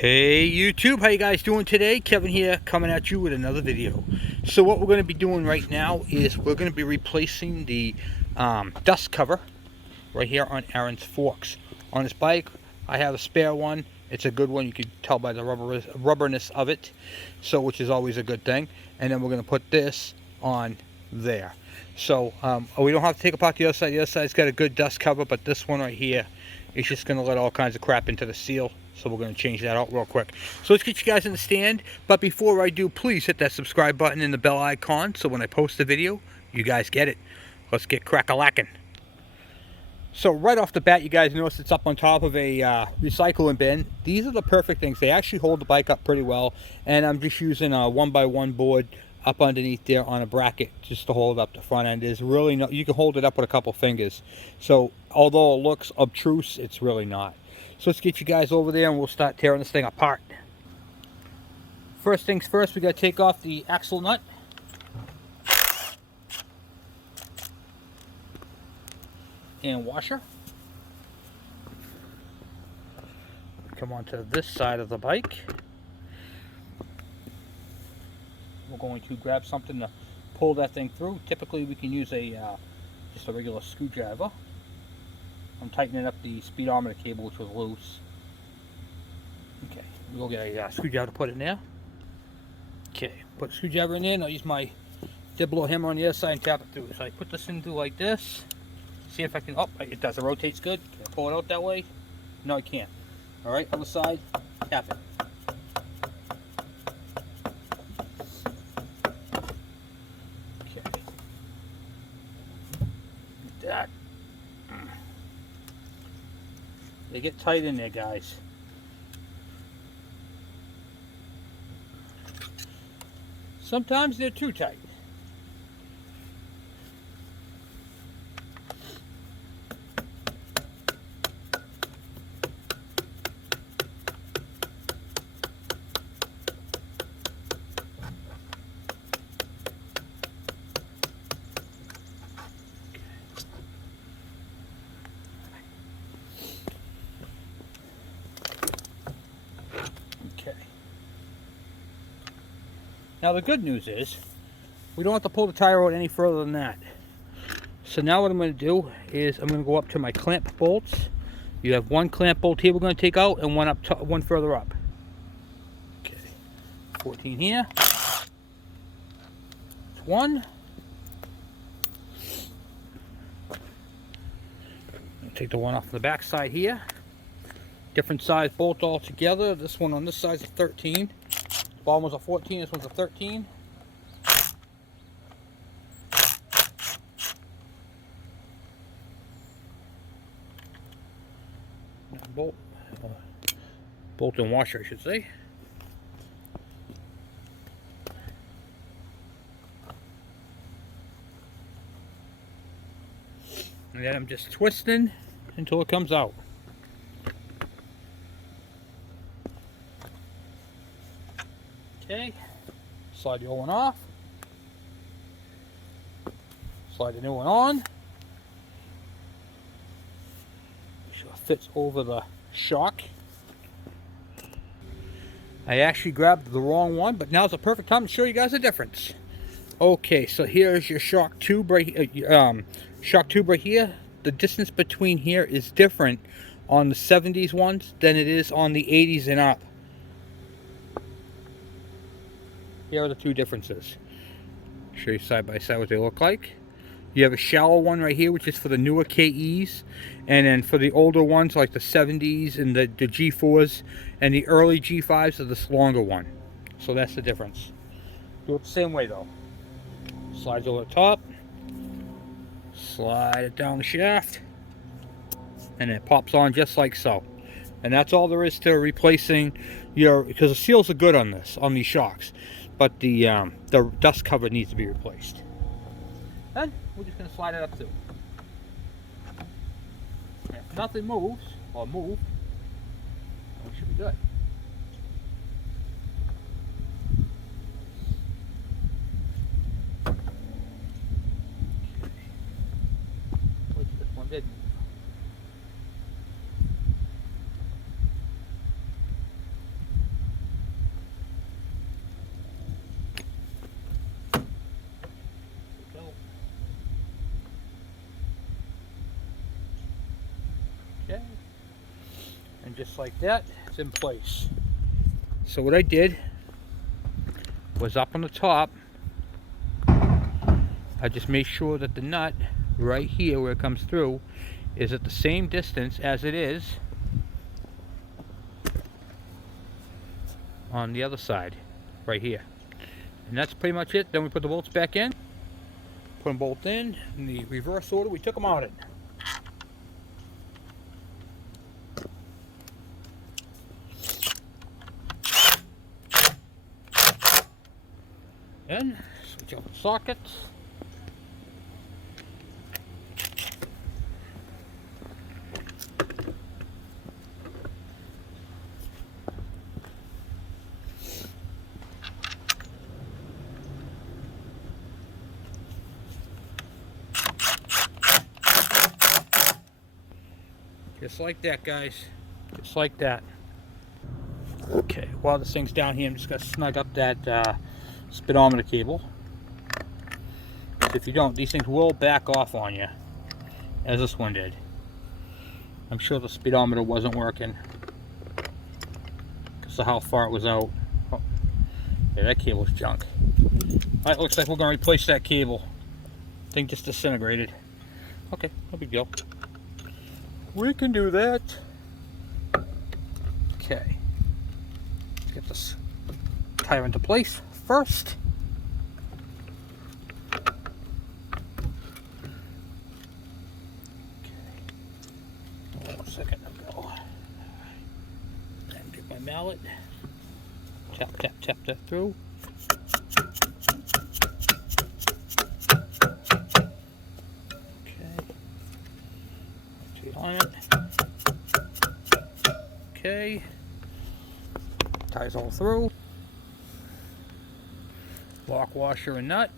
Hey YouTube, how you guys doing today? Kevin here, coming at you with another video. So what we're going to be doing right now is we're going to be replacing the dust cover right here on Aaron's forks. On his bike, I have a spare one. It's a good one. You can tell by the rubberness of it, so which is always a good thing. And then we're going to put this on there. So we don't have to take apart the other side. The other side's got a good dust cover, but this one right here is just going to let all kinds of crap into the seal. So we're going to change that out real quick. So let's get you guys in the stand. But before I do, please hit that subscribe button and the bell icon so when I post a video, you guys get it. Let's get crack-a-lackin'. So right off the bat, you guys notice it's up on top of a recycling bin. These are the perfect things. They actually hold the bike up pretty well. And I'm just using a 1x1 board up underneath there on a bracket just to hold up the front end. There's really no, you can hold it up with a couple fingers. So although it looks obtruse, it's really not. So let's get you guys over there and we'll start tearing this thing apart. First things first, we got to take off the axle nut. And washer. Come on to this side of the bike. We're going to grab something to pull that thing through. Typically we can use just a regular screwdriver. I'm tightening up the speedometer cable, which was loose. Okay, we'll get a screwdriver to put in there. Okay, put the screwdriver in there, and I'll use my dibble hammer on the other side and tap it through. So I put this in through like this. See if I can, oh, it does, it rotates good. Can I pull it out that way? No, I can't. All right, other side, tap it. Okay. That. They get tight in there, guys. Sometimes they're too tight. Now the good news is, we don't have to pull the tire out any further than that. So now what I'm going to do is I'm going to go up to my clamp bolts. You have one clamp bolt here we're going to take out and one further up. Okay, 14 here. That's one. Take the one off the back side here. Different size bolt altogether. This one on this side is a 13. Bottom was a 14, this one's a 13. Bolt and washer, I should say. And then I'm just twisting until it comes out. Okay, slide the old one off, slide the new one on, make sure it fits over the shock. I actually grabbed the wrong one, but now's the perfect time to show you guys the difference. Okay, so here's your shock tube right here. The distance between here is different on the 70s ones than it is on the 80s and up. Here are the two differences. Show you side by side what they look like. You have a shallow one right here, which is for the newer KEs, and then for the older ones like the 70s and the G4s and the early G5s are this longer one. So that's the difference. Do it the same way though. Slides over the top, slide it down the shaft, and it pops on just like so. And that's all there is to replacing your, because the seals are good on this, on these shocks. But the dust cover needs to be replaced. And we're just going to slide it up too. If nothing moves, or move, we should be good. Which this one did move. just like that, it's in place. So what I did was up on the top, I just made sure that the nut right here where it comes through is at the same distance as it is on the other side, right here. And that's pretty much it. Then we put the bolts back in, put them both in the reverse order we took them out in. Then switch out the sockets. Just like that, guys. Just like that. Okay, while this thing's down here, I'm just going to snug up that speedometer cable. If you don't, these things will back off on you, as this one did. I'm sure the speedometer wasn't working because of how far it was out. Oh, yeah, that cable's junk. Alright, looks like we're going to replace that cable. Thing just disintegrated. Okay, no big deal. We can do that. Okay. Let's get this tire into place first. Okay. Hold on a second. I'll go. And get my mallet. Tap, tap, tap that through. On it. Okay. Ties all through. Lock washer and nut.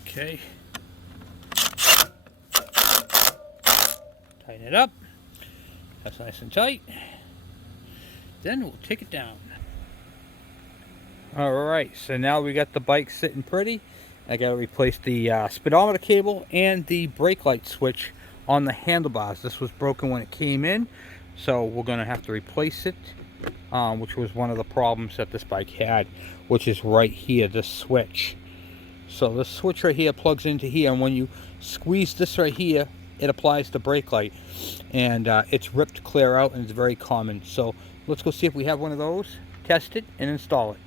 Okay. Tighten it up. That's nice and tight. Then we'll take it down. Alright, so now we got the bike sitting pretty. I got to replace the speedometer cable and the brake light switch on the handlebars. This was broken when it came in, so we're going to have to replace it, which was one of the problems that this bike had, which is right here, this switch. So this switch right here plugs into here, and when you squeeze this right here, it applies the brake light, and it's ripped clear out, and it's very common. So let's go see if we have one of those, test it, and install it.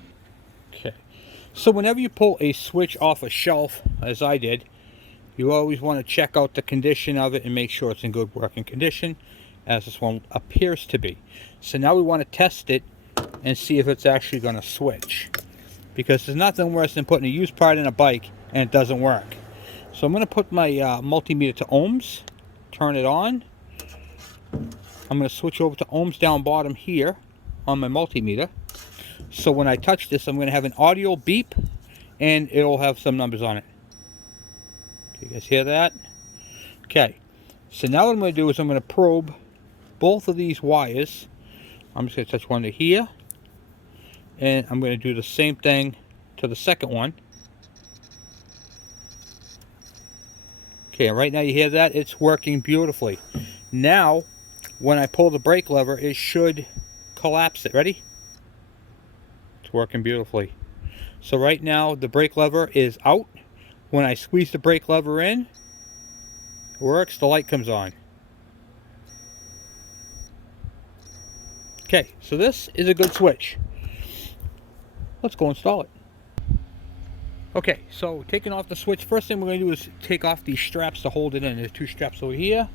Okay. So whenever you pull a switch off a shelf, as I did, you always want to check out the condition of it and make sure it's in good working condition, as this one appears to be. So now we want to test it and see if it's actually going to switch. Because there's nothing worse than putting a used part in a bike and it doesn't work. So I'm going to put my multimeter to ohms, turn it on. I'm going to switch over to ohms down bottom here on my multimeter. So when I touch this, I'm going to have an audio beep, and it'll have some numbers on it. Okay, you guys hear that? Okay, so now what I'm going to do is I'm going to probe both of these wires. I'm just going to touch one to here, and I'm going to do the same thing to the second one. Okay, right now you hear that? It's working beautifully. Now, when I pull the brake lever, it should collapse it. Ready? Working beautifully. So right now the brake lever is out. When I squeeze the brake lever in, it works, the light comes on. Okay, so this is a good switch. Let's go install it. Okay, so taking off the switch, first thing we're going to do is take off these straps to hold it in. There's two straps over here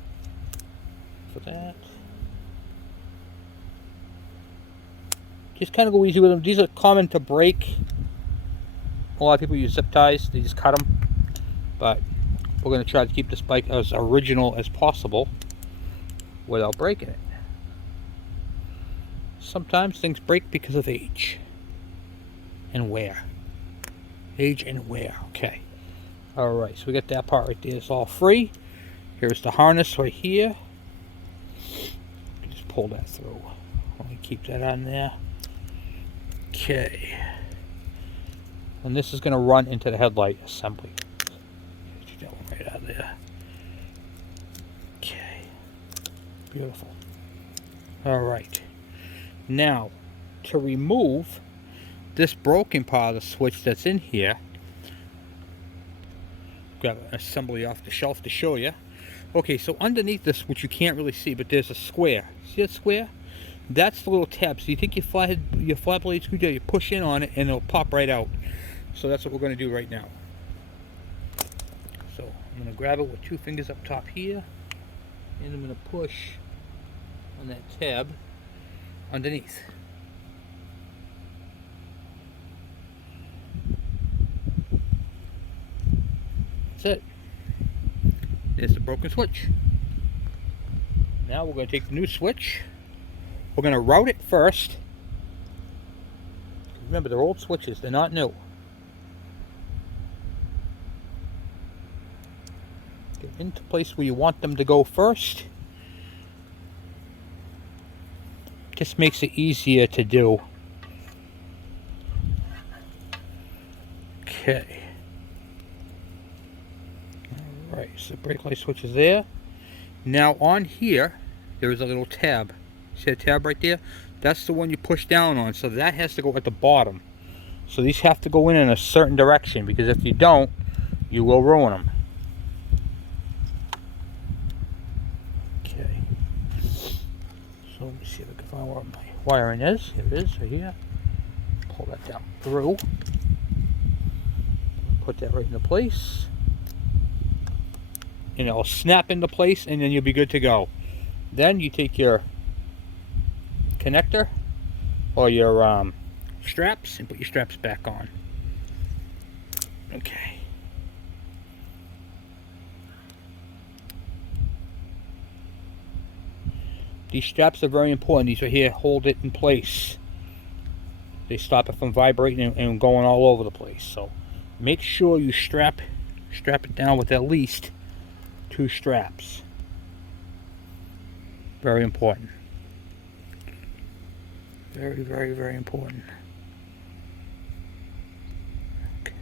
for that. Just kind of go easy with them. These are common to break. A lot of people use zip ties. They just cut them. But we're going to try to keep this bike as original as possible without breaking it. Sometimes things break because of age and wear. Age and wear. Okay. Alright, so we got that part right there. It's all free. Here's the harness right here. Just pull that through. Let me keep that on there. Okay, and this is going to run into the headlight assembly. Get that one right out of there. Beautiful. Alright. Now, to remove this broken part of the switch that's in here, grab an assembly off the shelf to show you. Okay, so underneath this, which you can't really see, but there's a square. See that square? That's the little tab. So you take your flat blade screwdriver, you push in on it, and it'll pop right out. So that's what we're going to do right now. So I'm going to grab it with 2 fingers up top here, and I'm going to push on that tab underneath. That's it. There's the broken switch. Now we're going to take the new switch. We're going to route it first. Remember, they're old switches, they're not new. Get into place where you want them to go first. Just makes it easier to do. Okay. Alright, so the brake light switch is there. Now on here, there is a little tab. See that tab right there? That's the one you push down on, so that has to go at the bottom. So these have to go in a certain direction, because if you don't, you will ruin them. Okay. So let me see if I can find where my wiring is. Here it is, right here. Pull that down through. Put that right into place. And it'll snap into place, and then you'll be good to go. Then you take your connector or your straps and put your straps back on. Okay. These straps are very important. These right here hold it in place. They stop it from vibrating and going all over the place. So make sure you strap it down with at least 2 straps. Very important. Very, very, very important. Okay.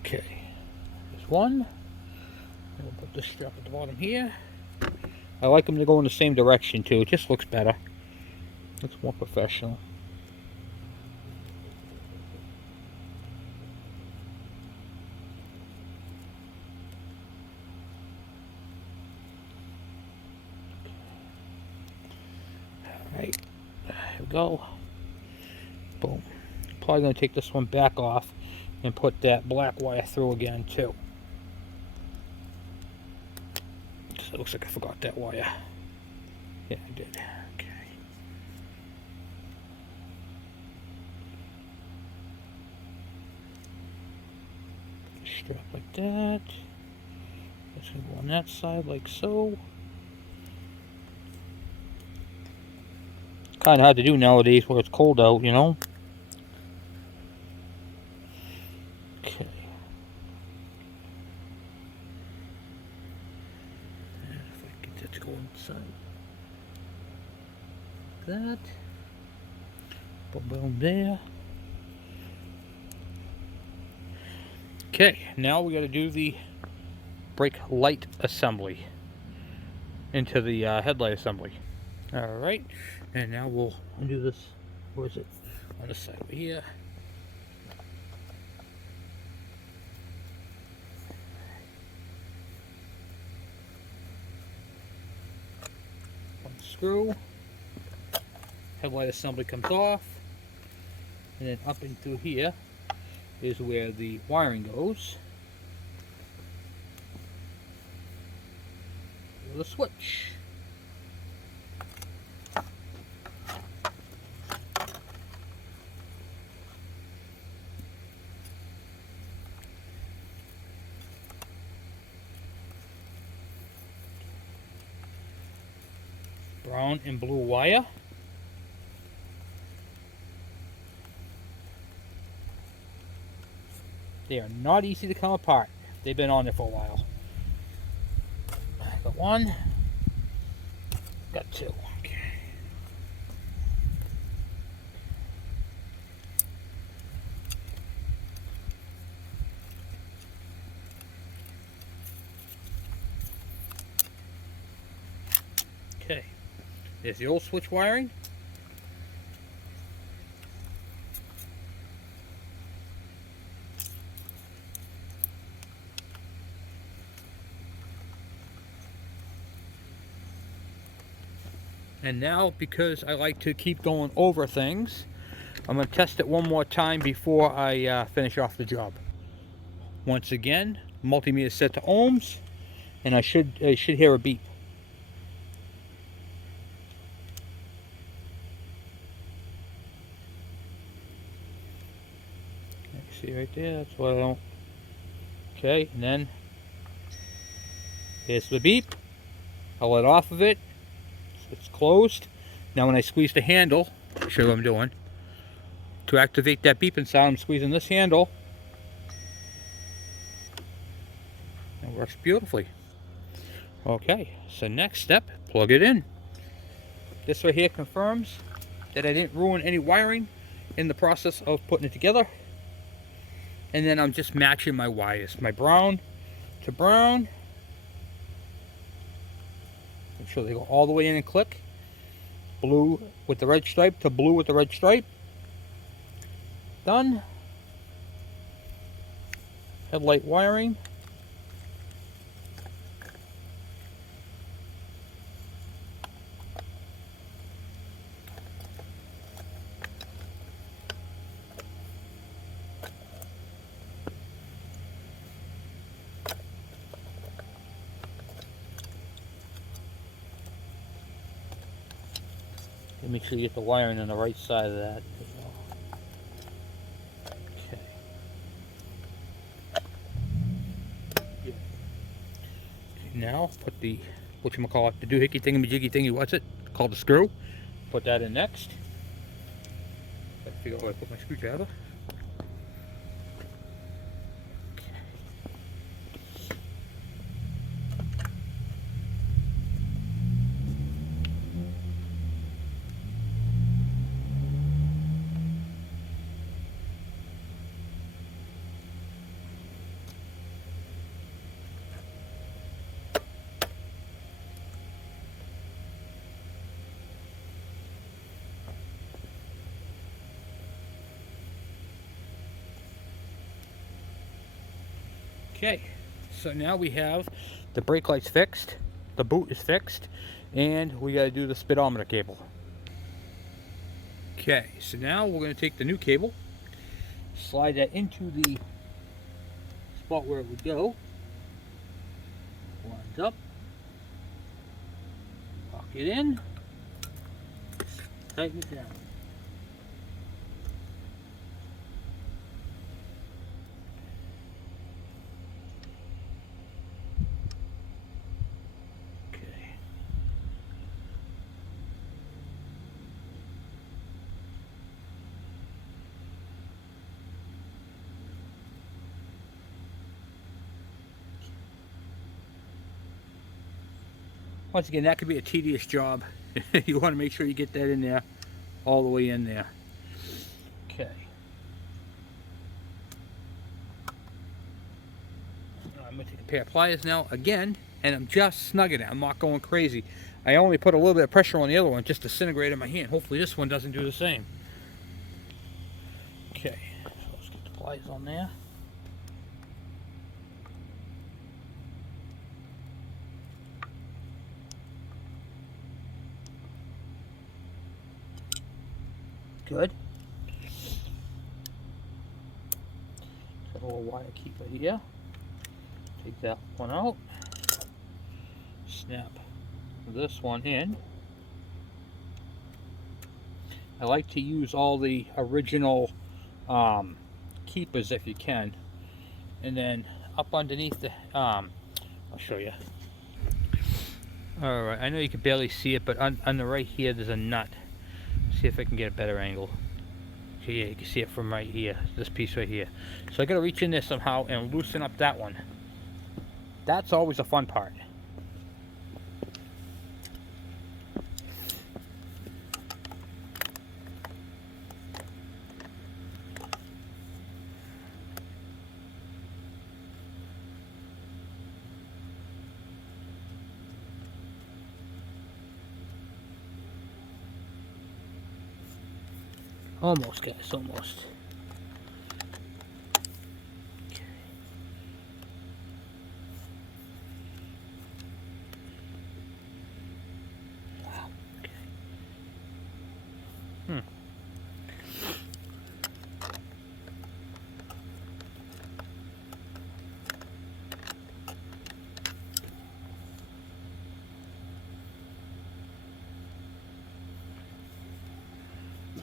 Okay. There's one. We'll put this strap at the bottom here. I like them to go in the same direction too. It just looks better. Looks more professional. Alright, here we go. Boom. Probably going to take this one back off and put that black wire through again too. So it looks like I forgot that wire. Yeah, I did. Okay. Strap like that. That's going to go on that side like so. Kind of hard to do nowadays where it's cold out, you know. Okay. And if I get that to go inside that. Boom, boom, there. Okay, now we got to do the brake light assembly into the headlight assembly. Alright, and now we'll undo this. Where is it? On this side over here. One screw. Headlight assembly comes off. And then up and through here is where the wiring goes. With a switch. Brown and blue wire. They are not easy to come apart. They've been on there for a while. Got one. Got 2. Okay. There's the old switch wiring. And now, because I like to keep going over things, I'm going to test it one more time before I finish off the job. Once again, multimeter set to ohms, and I should hear a beep. See right there, that's what I don't. Okay, and then here's the beep. I'll let off of it. So it's closed. Now when I squeeze the handle, I'll show you what I'm doing. To activate that beeping sound, I'm squeezing this handle. It works beautifully. Okay, so next step, plug it in. This right here confirms that I didn't ruin any wiring in the process of putting it together. And then I'm just matching my wires. My brown to brown. Make sure they go all the way in and click. Blue with the red stripe to blue with the red stripe. Done. Headlight wiring. Make sure you get the wiring on the right side of that. Okay. Now put the whatchamacallit, the doohickey thingy thingy, what's it? Called the screw. Put that in next. Gotta figure out where I put my screwdriver. Okay, so now we have the brake lights fixed, the boot is fixed, and we got to do the speedometer cable. Okay, so now we're going to take the new cable, slide that into the spot where it would go, lines up, lock it in, tighten it down. Once again, that could be a tedious job. You want to make sure you get that in there, all the way in there. Okay. I'm going to take a pair of pliers now, again, and I'm just snugging it. I'm not going crazy. I only put a little bit of pressure on the other one, just disintegrated my hand. Hopefully this one doesn't do the same. Okay, so let's get the pliers on there. Good. Got a little wire keeper here. Take that one out. Snap this one in. I like to use all the original keepers if you can. And then up underneath the, I'll show you. Alright, I know you can barely see it, but on the right here there's a nut. See if I can get a better angle. So yeah, you can see it from right here, this piece right here. So I gotta reach in there somehow and loosen up that one. That's always a fun part. Almost, guys, almost. Wow. Okay.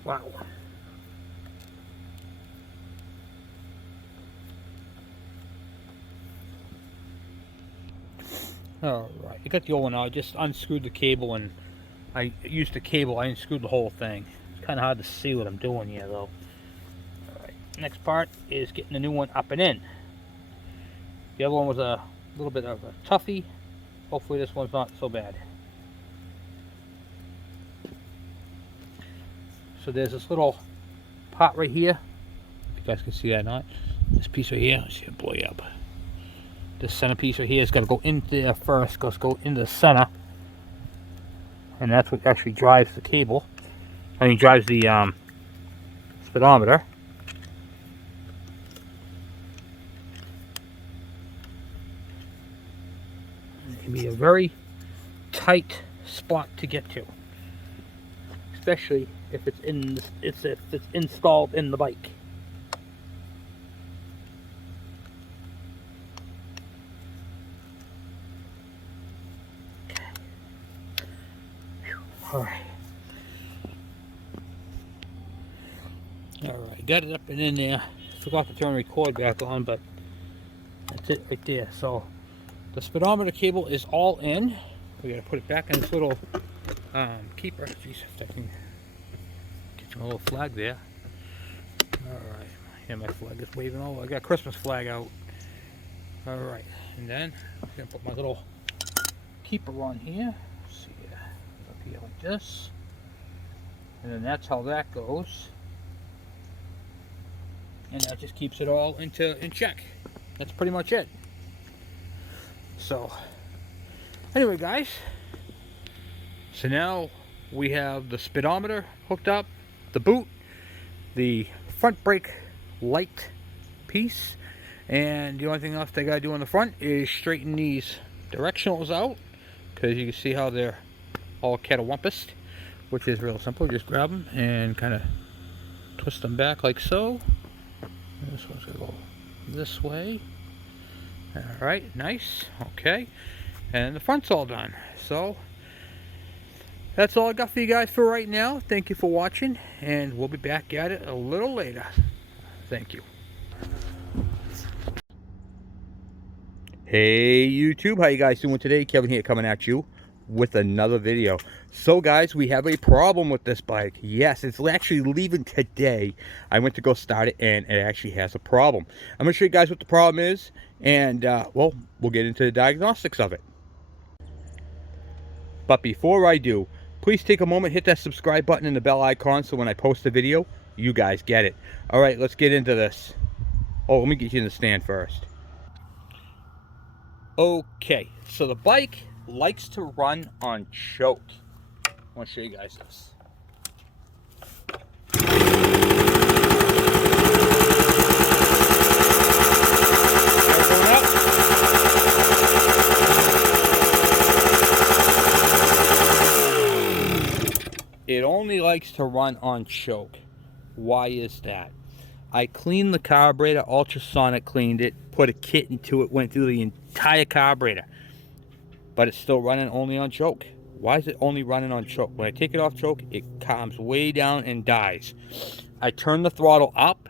Wow. Alright, I got the old one out. I just unscrewed the cable and I used the cable. I unscrewed the whole thing. It's kind of hard to see what I'm doing here though. Alright, next part is getting the new one up and in. The other one was a little bit of a toughie. Hopefully this one's not so bad. So there's this little part right here. If you guys can see that or not. This piece right here, let's see it blow you up. This center piece right here has got to go in there first. Go into the center. And that's what actually drives the cable. I mean, drives the speedometer. It can be a very tight spot to get to, especially if it's installed in the bike. Alright. Alright, got it up and in there. Forgot to turn record back on, but that's it right there. So the speedometer cable is all in. We gotta put it back in this little keeper. Jeez, if I can get you a little flag there. Alright, yeah, my flag is waving all. I got a Christmas flag out. Alright, and then I'm gonna put my little keeper on here. Let's see. Up here like this, and then that's how that goes, and that just keeps it all in check. That's pretty much it. So anyway, guys, so now we have the speedometer hooked up, the boot, the front brake light piece, and the only thing else they gotta do on the front is straighten these directionals out, because you can see how they're all catawampus, which is real simple. Just grab them and kind of twist them back like so. And this one's gonna go this way. Alright, nice. Okay, and the front's all done. So that's all I got for you guys for right now. Thank you for watching, and we'll be back at it a little later. Thank you. Hey YouTube, how you guys doing today? Kevin here, coming at you with another video. So guys, we have a problem with this bike. Yes, it's actually leaving today. I went to go start it and it actually has a problem. I'm gonna show you guys what the problem is, and well, we'll get into the diagnostics of it. But before I do, please take a moment, hit that subscribe button and the bell icon so when I post a video, you guys get it. Alright, let's get into this. Oh, let me get you in the stand first. Okay, so the bike likes to run on choke. I want to show you guys this. It only likes to run on choke. Why is that? I cleaned the carburetor, ultrasonic cleaned it, put a kit into it, went through the entire carburetor. But it's still running only on choke. Why is it only running on choke? When I take it off choke, it calms way down and dies. I turn the throttle up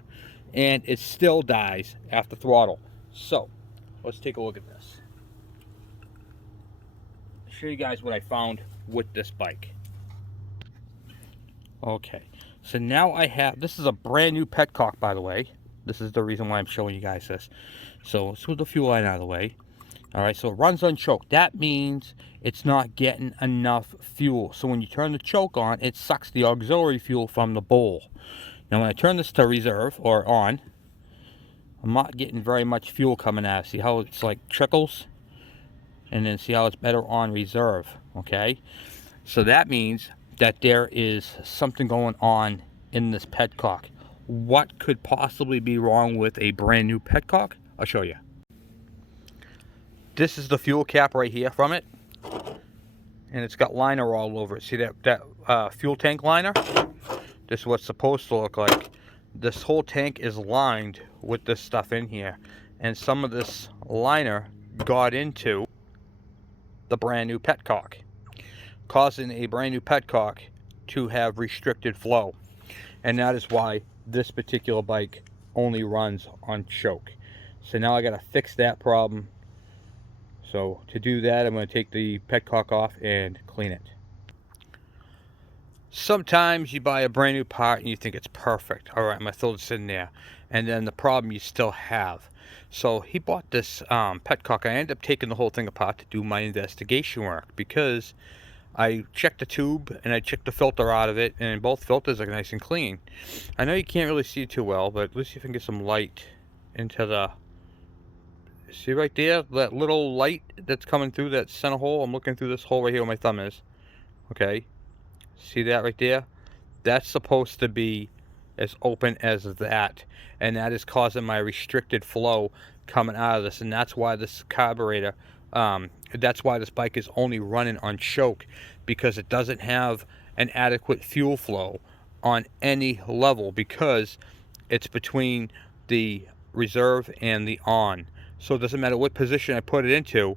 and it still dies after throttle. So let's take a look at this. I'll show you guys what I found with this bike. Okay, so now I have, this is a brand new Petcock, by the way. This is the reason why I'm showing you guys this. So let's move the fuel line out of the way. Alright, so it runs on choke. That means it's not getting enough fuel. So when you turn the choke on, it sucks the auxiliary fuel from the bowl. Now when I turn this to reserve, or on, I'm not getting very much fuel coming out. See how it's like trickles? And then see how it's better on reserve, okay? So that means that there is something going on in this Petcock. What could possibly be wrong with a brand new Petcock? I'll show you. This is the fuel cap right here from it, and it's got liner all over it. See that fuel tank liner? This is what's supposed to look like. This whole tank is lined with this stuff in here, and some of this liner got into the brand new Petcock, causing a brand new Petcock to have restricted flow. And that is why this particular bike only runs on choke. So now I got to fix that problem. So to do that, I'm going to take the Petcock off and clean it. Sometimes you buy a brand new part and you think it's perfect. All right, I'm going to throw this in there. And then the problem you still have. So he bought this Petcock. I ended up taking the whole thing apart to do my investigation work, because I checked the tube and I checked the filter out of it, and both filters are nice and clean. I know you can't really see it too well, but let's see if I can get some light into the... See right there, that little light that's coming through that center hole? I'm looking through this hole right here where my thumb is. Okay, see that right there? That's supposed to be as open as that, and that is causing my restricted flow coming out of this, and that's why this carburetor, that's why this bike is only running on choke, because it doesn't have an adequate fuel flow on any level, because it's between the reserve and the on. So it doesn't matter what position I put it into,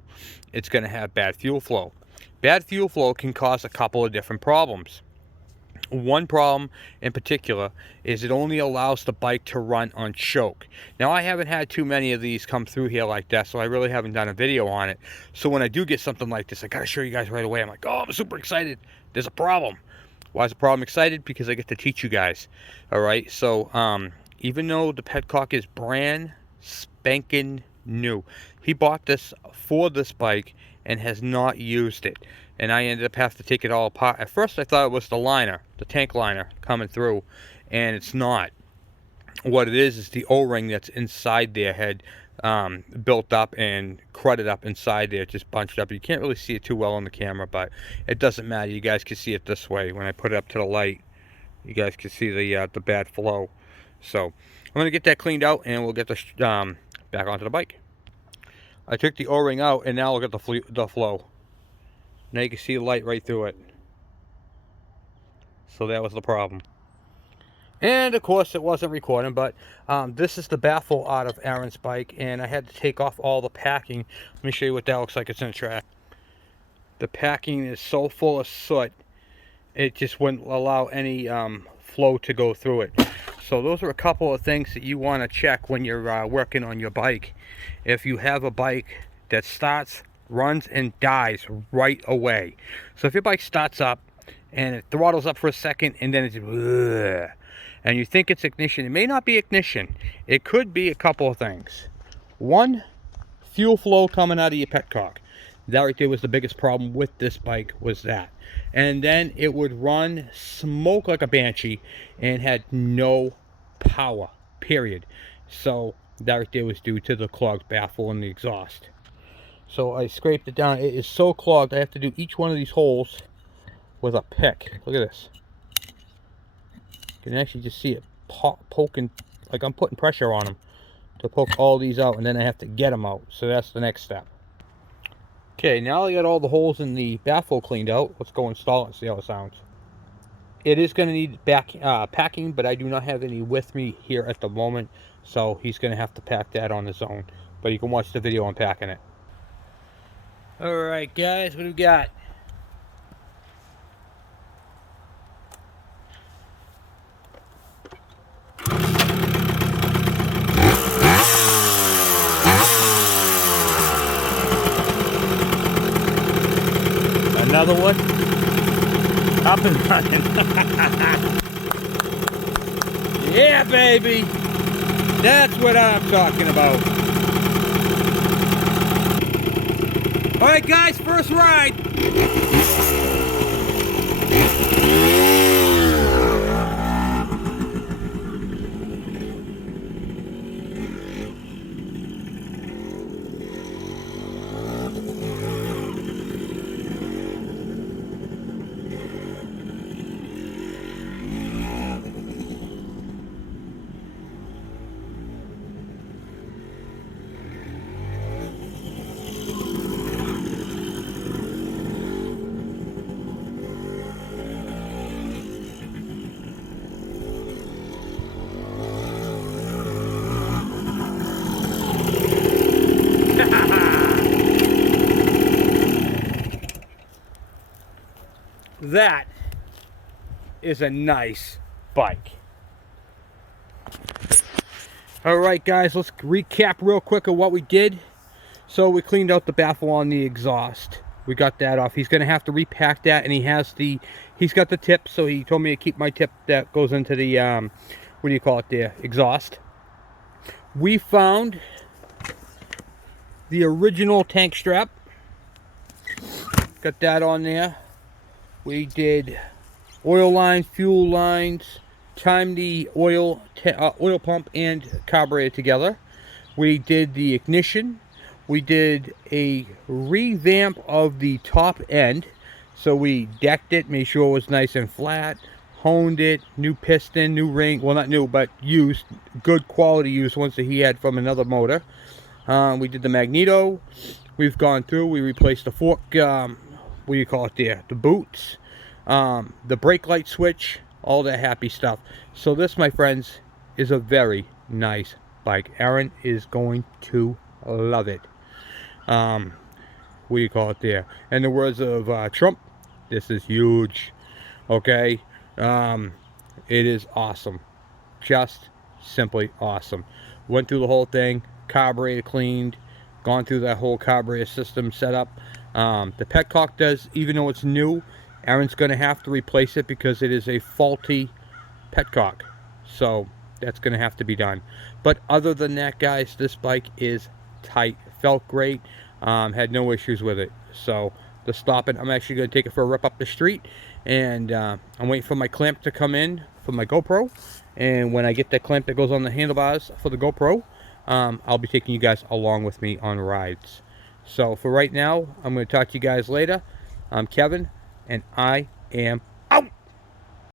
it's going to have bad fuel flow. Bad fuel flow can cause a couple of different problems. One problem in particular is it only allows the bike to run on choke. Now, I haven't had too many of these come through here like that, so I really haven't done a video on it. So when I do get something like this, I gotta show you guys right away. I'm like, oh, I'm super excited. There's a problem. Why is the problem excited? Because I get to teach you guys. All right, so even though the Petcock is brand spanking new, he bought this for this bike and has not used it, and I ended up having to take it all apart. At first I thought it was the liner, the tank liner coming through, and it's not. What it is the O-ring that's inside there had built up and crudded up inside there, just bunched up. You can't really see it too well on the camera, but it doesn't matter. You guys can see it this way. When I put it up to the light, you guys can see the bad flow. So I'm going to get that cleaned out, and we'll get this back onto the bike. I took the O-ring out, and now look at the flow. Now you can see the light right through it. So that was the problem. And of course it wasn't recording, but this is the baffle out of Aaron's bike, and I had to take off all the packing. Let me show you what that looks like. It's in the track. The packing is so full of soot, it just wouldn't allow any flow to go through it. So those are a couple of things that you want to check when you're working on your bike. If you have a bike that starts, runs, and dies right away. So if your bike starts up and it throttles up for a second and then it's and you think it's ignition, it may not be ignition. It could be a couple of things. One, fuel flow coming out of your Petcock. That right there was the biggest problem with this bike, was that. And then it would run, smoke like a banshee, and had no power, period. So that right there was due to the clogged baffle and the exhaust. So I scraped it down. It is so clogged, I have to do each one of these holes with a pick. Look at this. You can actually just see it poking, like I'm putting pressure on them to poke all these out, and then I have to get them out. So that's the next step. Okay, now I got all the holes in the baffle cleaned out. Let's go install it and see how it sounds. It is going to need packing, but I do not have any with me here at the moment, so he's going to have to pack that on his own. But you can watch the video on packing it. Alright guys, what do we got? Another one, up and running. Yeah, baby, that's what I'm talking about. All right, guys, first ride. that is a nice bike. Alright guys, let's recap real quick of what we did. So we cleaned out the baffle on the exhaust. We got that off. He's going to have to repack that, and he's got the tip, so he told me to keep my tip that goes into the, what do you call it there, exhaust. We found the original tank strap. Got that on there. We did oil lines, fuel lines, timed the oil pump and carburetor together. We did the ignition. We did a revamp of the top end. So we decked it, made sure it was nice and flat, honed it, new piston, new ring. Well, not new, but used, good quality used ones that he had from another motor. We did the magneto. We've gone through, we replaced the fork, what do you call it there, the boots, the brake light switch, all that happy stuff. So this, my friends, is a very nice bike. Aaron is going to love it. What do you call it there? In the words of Trump, this is huge. Okay, it is awesome, just simply awesome. Went through the whole thing, carburetor cleaned, gone through that whole carburetor system setup. The Petcock does, even though it's new, Aaron's going to have to replace it because it is a faulty Petcock. So that's going to have to be done. But other than that, guys, this bike is tight. Felt great. Had no issues with it. So the stopping, I'm actually going to take it for a rip up the street. And I'm waiting for my clamp to come in for my GoPro. And when I get that clamp that goes on the handlebars for the GoPro, I'll be taking you guys along with me on rides. So for right now, I'm going to talk to you guys later. I'm Kevin, and I am